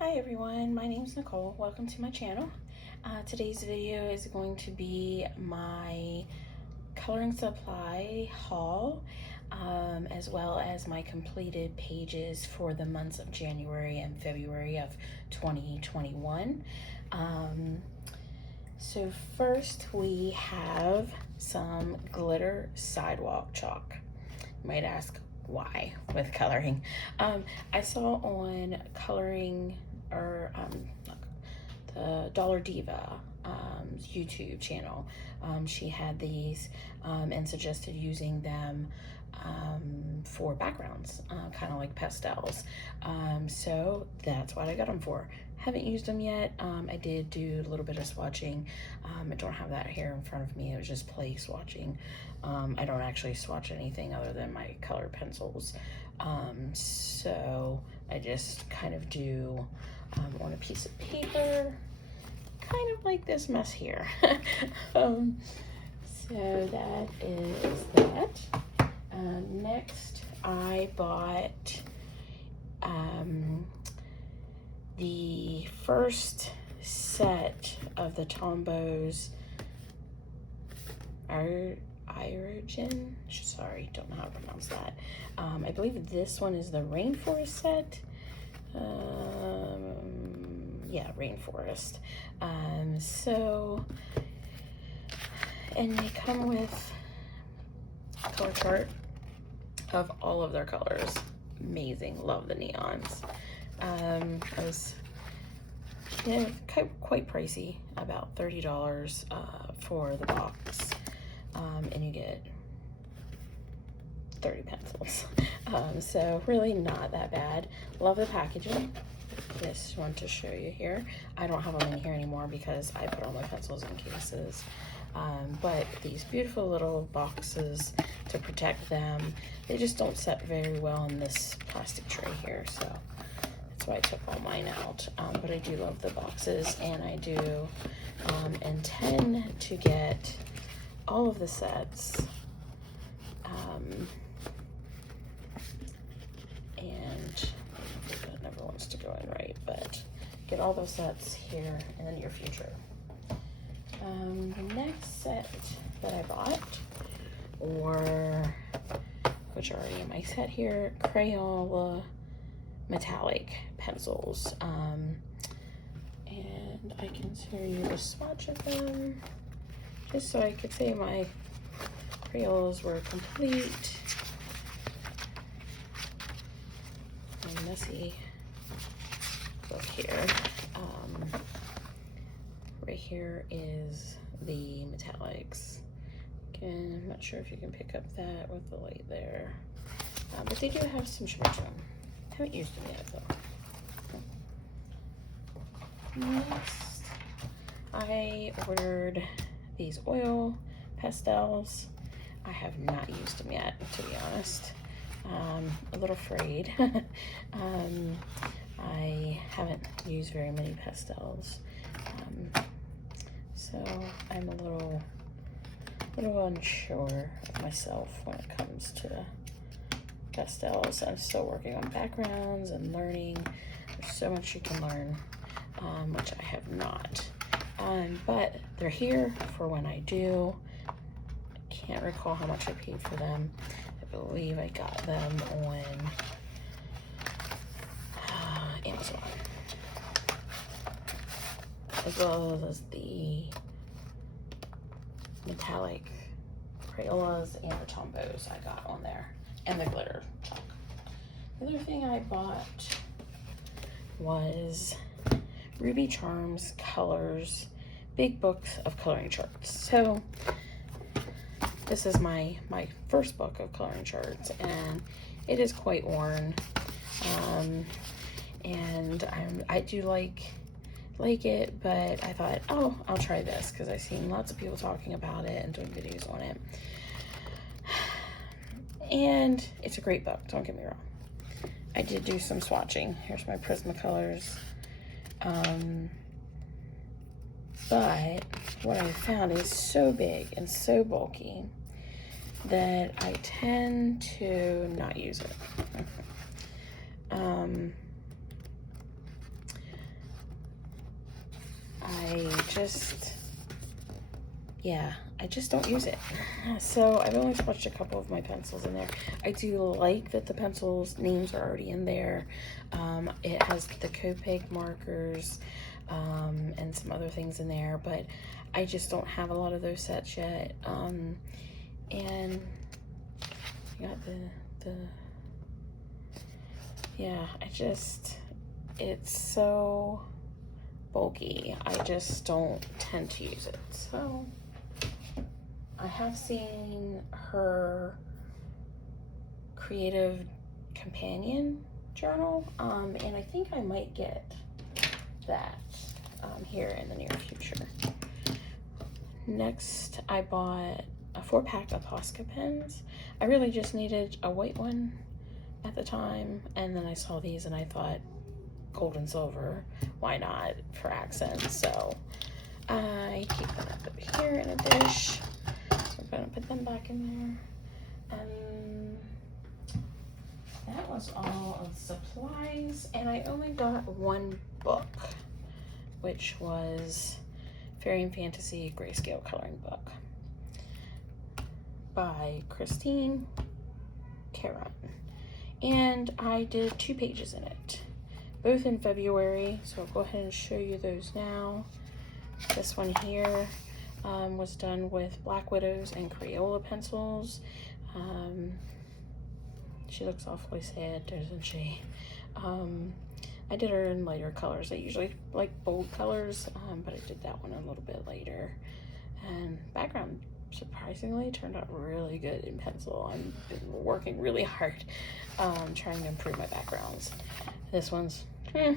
Hi everyone, my name is Nicole. Welcome to my channel. Today's video is going to be my coloring supply haul, as well as my completed pages for the months of January and February of 2021. So first we have some glitter sidewalk chalk. You might ask why with coloring. I saw on coloring or the Dollar Diva YouTube channel, she had these and suggested using them for backgrounds, kind of like pastels. So that's what I got them for. Haven't used them yet. I did do a little bit of swatching. I don't have that here in front of me. It was just play swatching. I don't actually swatch anything other than my colored pencils. So I just kind of do on a piece of paper, kind of like this mess here. So that is that. Next, I bought the first set of the Tombows Origin. Sorry, don't know how to pronounce that. I believe this one is the Rainforest set. Yeah, Rainforest. So, and they come with a color chart of all of their colors. Amazing, love the neons. It was quite pricey, about $30 for the box, and you get 30 pencils. So really not that bad. Love the packaging. Just want to show you here. I don't have them in here anymore because I put all my pencils in cases. But these beautiful little boxes to protect them, they just don't set very well in this plastic tray here, so that's why I took all mine out. But I do love the boxes, and I do intend to get all of the sets. And it never wants to go in right, but get all those sets here in the near future. The next set that I bought were, which are already in my set here, Crayola metallic pencils. And I can show you the swatch of them, just so I could say my Crayolas were complete. A messy book here. Right here is the metallics. Again, I'm not sure if you can pick up that with the light there, but they do have some shimmer to them. Haven't used them yet though. Next, I ordered these oil pastels. I have not used them yet, to be honest. A little afraid. I haven't used very many pastels, so I'm a little unsure of myself when it comes to pastels. I'm still working on backgrounds and learning. There's so much you can learn, which I have not. But they're here for when I do. I can't recall how much I paid for them. I believe I got them on Amazon, as well as the metallic Crayolas and the Tombows I got on there, and the glitter chalk. The other thing I bought was Ruby Charms Colors Big Books of Coloring Charts. So this is my first book of coloring charts, and it is quite worn. And I do like it, but I thought, oh, I'll try this because I've seen lots of people talking about it and doing videos on it. And it's a great book, don't get me wrong. I did do some swatching. Here's my Prismacolors. But what I found is so big and so bulky that I tend to not use it. yeah, I just don't use it. So I've only swatched a couple of my pencils in there. I do like that the pencils names are already in there. It has the Copic markers and some other things in there, but I just don't have a lot of those sets yet. And I got yeah, it's so bulky. I just don't tend to use it. So I have seen her creative companion journal, and I think I might get that here in the near future. Next, I bought a 4-pack of Posca pens. I really just needed a white one at the time, and then I saw these and I thought gold and silver, why not, for accents. So I keep them up here in a dish. So I'm gonna put them back in there. And that was all of the supplies, and I only got one book, which was Fairy and Fantasy Grayscale Coloring Book by Christine Caron. And I did 2 pages in it, both in February, so I'll go ahead and show you those now. This one here was done with Black Widows and Crayola pencils. She looks awfully sad, doesn't she? I did her in lighter colors. I usually like bold colors, but I did that one a little bit later. And background surprisingly turned out really good in pencil. I've been working really hard trying to improve my backgrounds. This one's a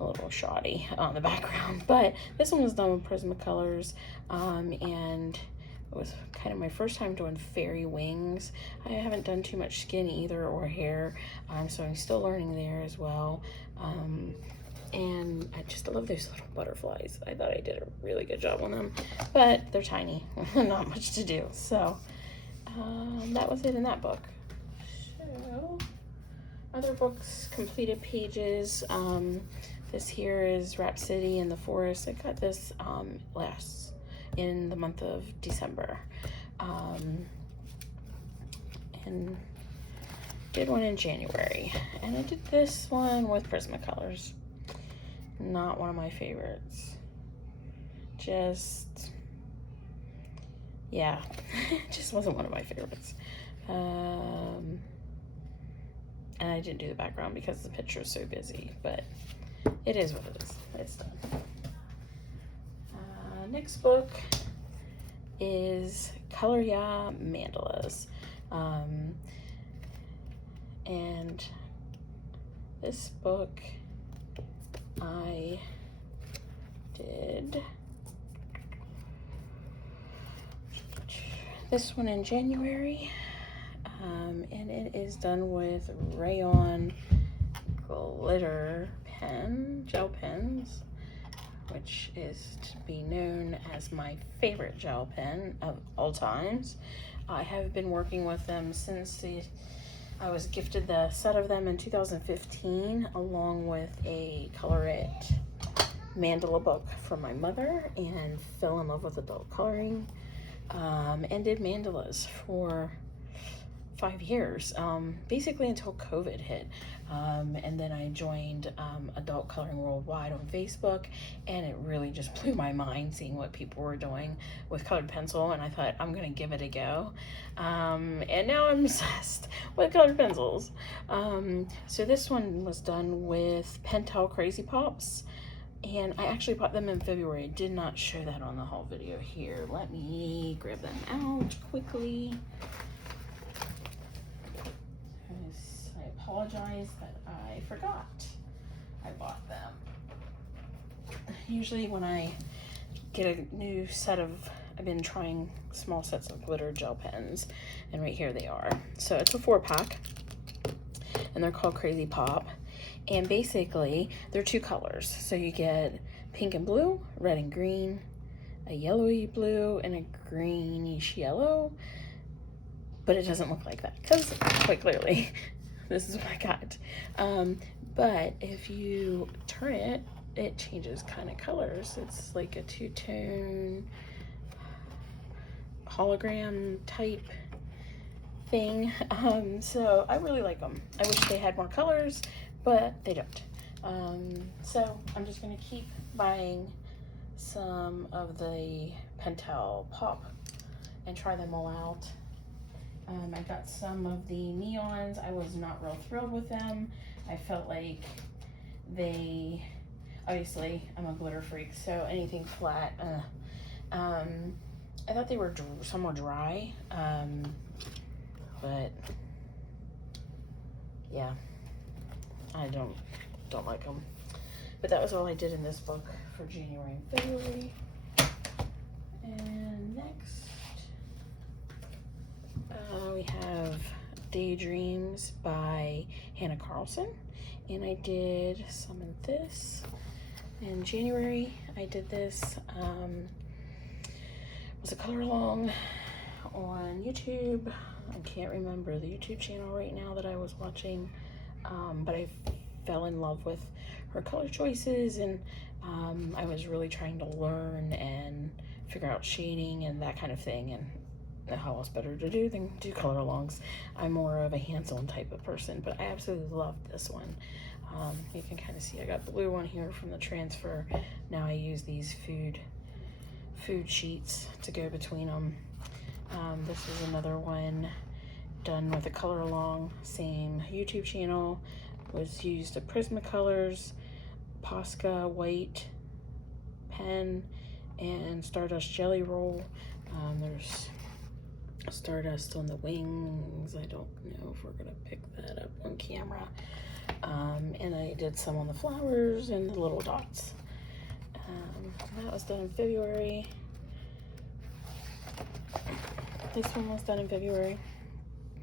little shoddy on the background, but this one was done with Prismacolors, and it was kind of my first time doing fairy wings. I haven't done too much skin either or hair, so I'm still learning there as well. And I just love those little butterflies. I thought I did a really good job on them, but they're tiny, not much to do. So that was it in that book. So other books, completed pages. This here is Rhapsody in the Forest. I got this in the month of December, and did one in January, and I did this one with Prismacolors. Not one of my favorites. Yeah, just wasn't one of my favorites. And I didn't do the background because the picture is so busy, but it is what it is. It's done. Next book is Color Ya Mandalas. And this book I did this one in January, and it is done with rayon glitter gel pens, which is to be known as my favorite gel pen of all times. I have been working with them since I was gifted the set of them in 2015, along with a Color It mandala book from my mother, and fell in love with adult coloring, and did mandalas for 5 years, basically until COVID hit. And then I joined Adult Coloring Worldwide on Facebook, and it really just blew my mind seeing what people were doing with colored pencil, and I thought, I'm gonna give it a go. And now I'm obsessed with colored pencils. So this one was done with Pentel Crazy Pops, and I actually bought them in February. I did not show that on the haul video here. Let me grab them out quickly. I apologize that I forgot I bought them. Usually when I get a new set of, I've been trying small sets of glitter gel pens, and right here they are. So it's a 4-pack, and they're called Crazy Pop. And basically they're 2 colors. So you get pink and blue, red and green, a yellowy blue, and a greenish yellow. But it doesn't look like that because quite clearly this is what I got. But if you turn it it changes kind of colors. It's like a two-tone hologram type thing. So I really like them. I wish they had more colors, but they don't. So I'm just gonna keep buying some of the Pentel Pop and try them all out. I got some of the neons. I was not real thrilled with them. I felt like they, obviously I'm a glitter freak, so anything flat, I thought they were somewhat dry, but yeah, I don't like them. But that was all I did in this book for January and February. And next, we have Daydreams by Hannah Carlson. And I did some of this. In January, I did this. It was a color along on YouTube. I can't remember the YouTube channel right now that I was watching, but I fell in love with her color choices, and I was really trying to learn and figure out shading and that kind of thing, and how else better to do than do color alongs. I'm more of a hands-on type of person, but I absolutely loved this one. You can kind of see I got blue on here from the transfer. Now I use these food sheets to go between them. This is another one done with a color along, same YouTube channel. Was used a Prismacolors, Posca white pen, and Stardust Jelly Roll. There's Stardust on the wings. I don't know if we're gonna pick that up on camera. And I did some on the flowers and the little dots. That was done in February. This one was done in February.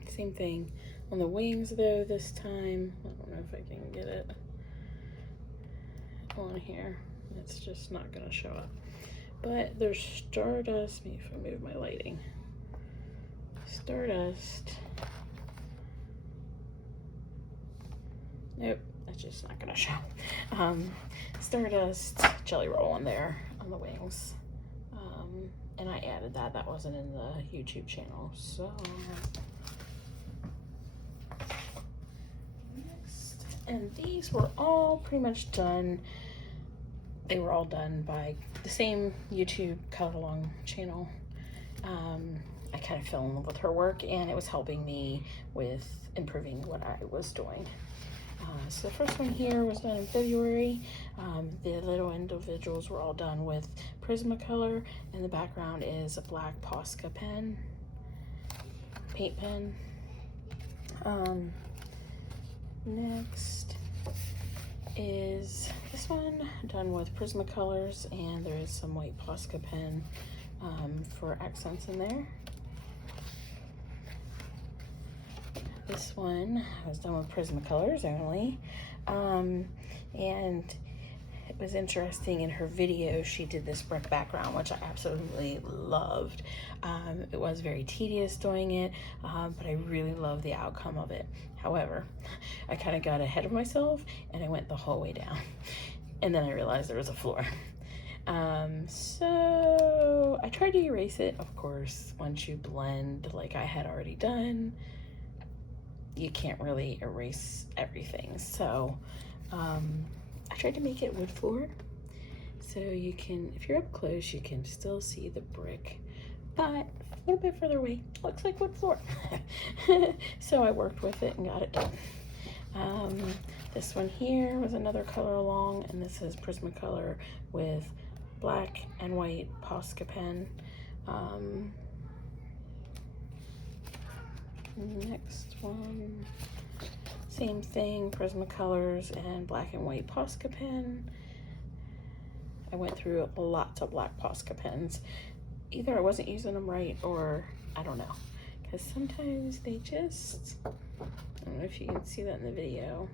Same thing. On the wings though this time, I don't know if I can get it on here. It's just not gonna show up. But there's Stardust, maybe if I move my lighting. Stardust. Nope, that's just not gonna show. Stardust Jelly Roll on there on the wings. And I added that. That wasn't in the YouTube channel. So next, and these were all pretty much done. They were all done by the same YouTube color along channel. I kind of fell in love with her work, and it was helping me with improving what I was doing. So the first one here was done in February. The little individuals were all done with Prismacolor, and the background is a black Posca pen, paint pen. Next is this one done with Prismacolors, and there is some white Posca pen for accents in there. This one was done with Prismacolors only, and it was interesting. In her video she did this brick background, which I absolutely loved. It was very tedious doing it, but I really loved the outcome of it. However, I kind of got ahead of myself and I went the whole way down, and then I realized there was a floor. So I tried to erase it. Of course, once you blend like I had already done, you can't really erase everything. So I tried to make it wood floor, so you can, if you're up close, you can still see the brick, but a little bit further away, looks like wood floor. So I worked with it and got it done. This one here was another color along, and this is Prismacolor with black and white Posca pen. Next one, same thing, Prismacolors and black and white Posca pen. I went through lots of black Posca pens. Either I wasn't using them right, or I don't know, because sometimes they just, I don't know if you can see that in the video.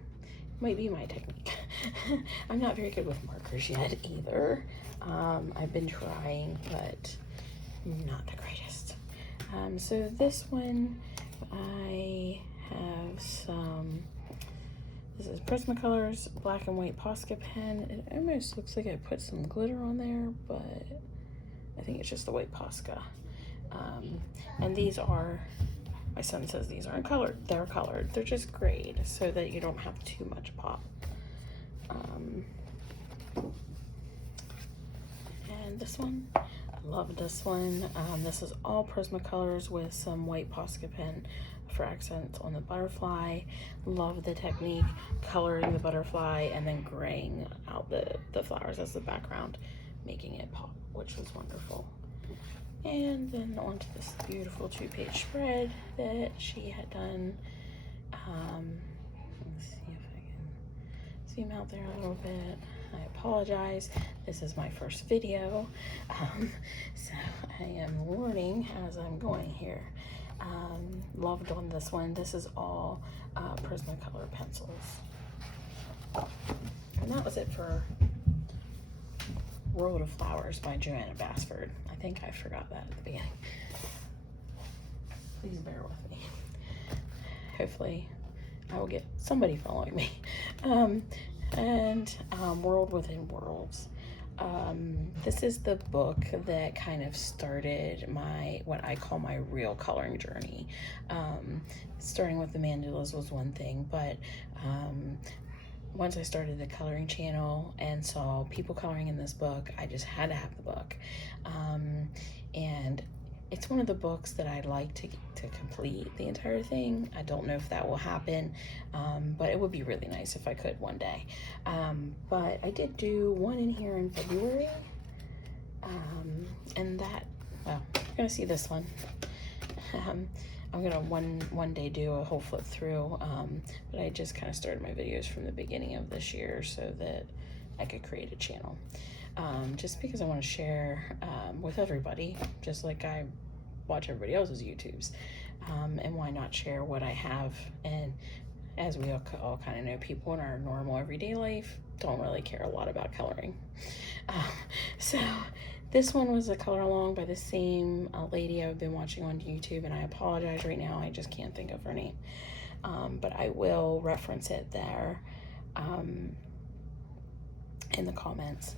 Might be my technique. I'm not very good with markers yet either. I've been trying, but not the greatest. So this one, I have some This is Prismacolor's black and white Posca pen. It almost looks like I put some glitter on there, but I think it's just the white Posca. And these are, my son says these aren't colored. They're colored. They're just grayed so that you don't have too much pop. And this one, I love this one. This is all Prismacolors with some white Posca pen for accents on the butterfly. Love the technique, coloring the butterfly and then graying out the flowers as the background, making it pop, which was wonderful. And then onto this beautiful 2-page spread that she had done. Let's see if I can zoom out there a little bit. I apologize. This is my first video, so I am learning as I'm going here. Loved on this one. This is all Prismacolor pencils. And that was it for World of Flowers by Joanna Basford. I think I forgot that at the beginning. Please bear with me. Hopefully I will get somebody following me. World Within Worlds. This is the book that kind of started what I call my real coloring journey. Starting with the mandalas was one thing, but once I started the coloring channel and saw people coloring in this book, I just had to have the book. And it's one of the books that I'd like to complete the entire thing. I don't know if that will happen, but it would be really nice if I could one day. But I did do one in here in February, and that, well, you're gonna see this one. I'm gonna one day do a whole flip through, but I just kind of started my videos from the beginning of this year so that I could create a channel. Just because I want to share with everybody, just like I watch everybody else's YouTubes. And why not share what I have? And as we all kind of know, people in our normal everyday life don't really care a lot about coloring. So this one was a color along by the same lady I've been watching on YouTube, and I apologize right now, I just can't think of her name. But I will reference it there in the comments.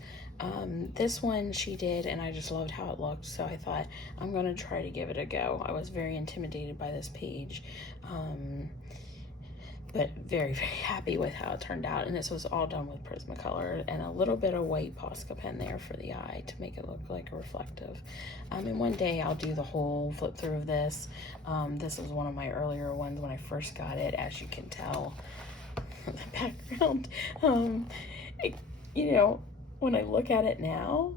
This one she did, and I just loved how it looked, so I thought I'm gonna try to give it a go. I was very intimidated by this page, but very, very happy with how it turned out. And this was all done with Prismacolor and a little bit of white Posca pen there for the eye to make it look like a reflective. And one day I'll do the whole flip through of this. This was one of my earlier ones when I first got it, as you can tell the background. You know, when I look at it now,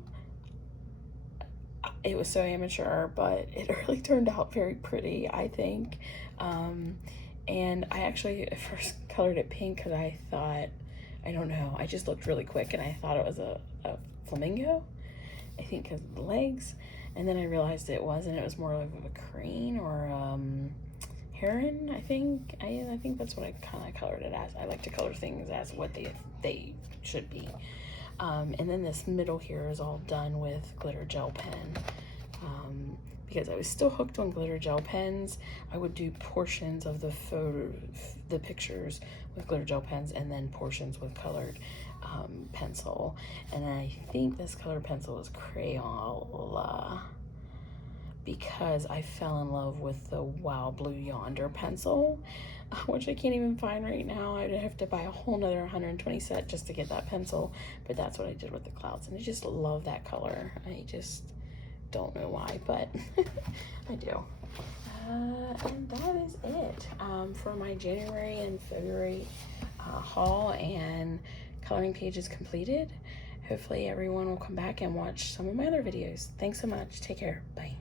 it was so amateur, but it really turned out very pretty, I think. And I actually at first colored it pink because I thought, I don't know, I just looked really quick and I thought it was a flamingo, I think because of the legs. And then I realized it wasn't. It was more of a crane or heron, I think. I think that's what I kind of colored it as. I like to color things as what they should be. And then this middle here is all done with glitter gel pen. Because I was still hooked on glitter gel pens, I would do portions of the pictures with glitter gel pens and then portions with colored pencil. And I think this colored pencil is Crayola, because I fell in love with the Wow Blue Yonder pencil, which I can't even find right now. I'd have to buy a whole nother 120 set just to get that pencil, but that's what I did with the clouds, and I just love that color. I just don't know why, but I do. And that is it for my January and February haul and coloring pages completed. Hopefully everyone will come back and watch some of my other videos. Thanks so much. Take care. Bye.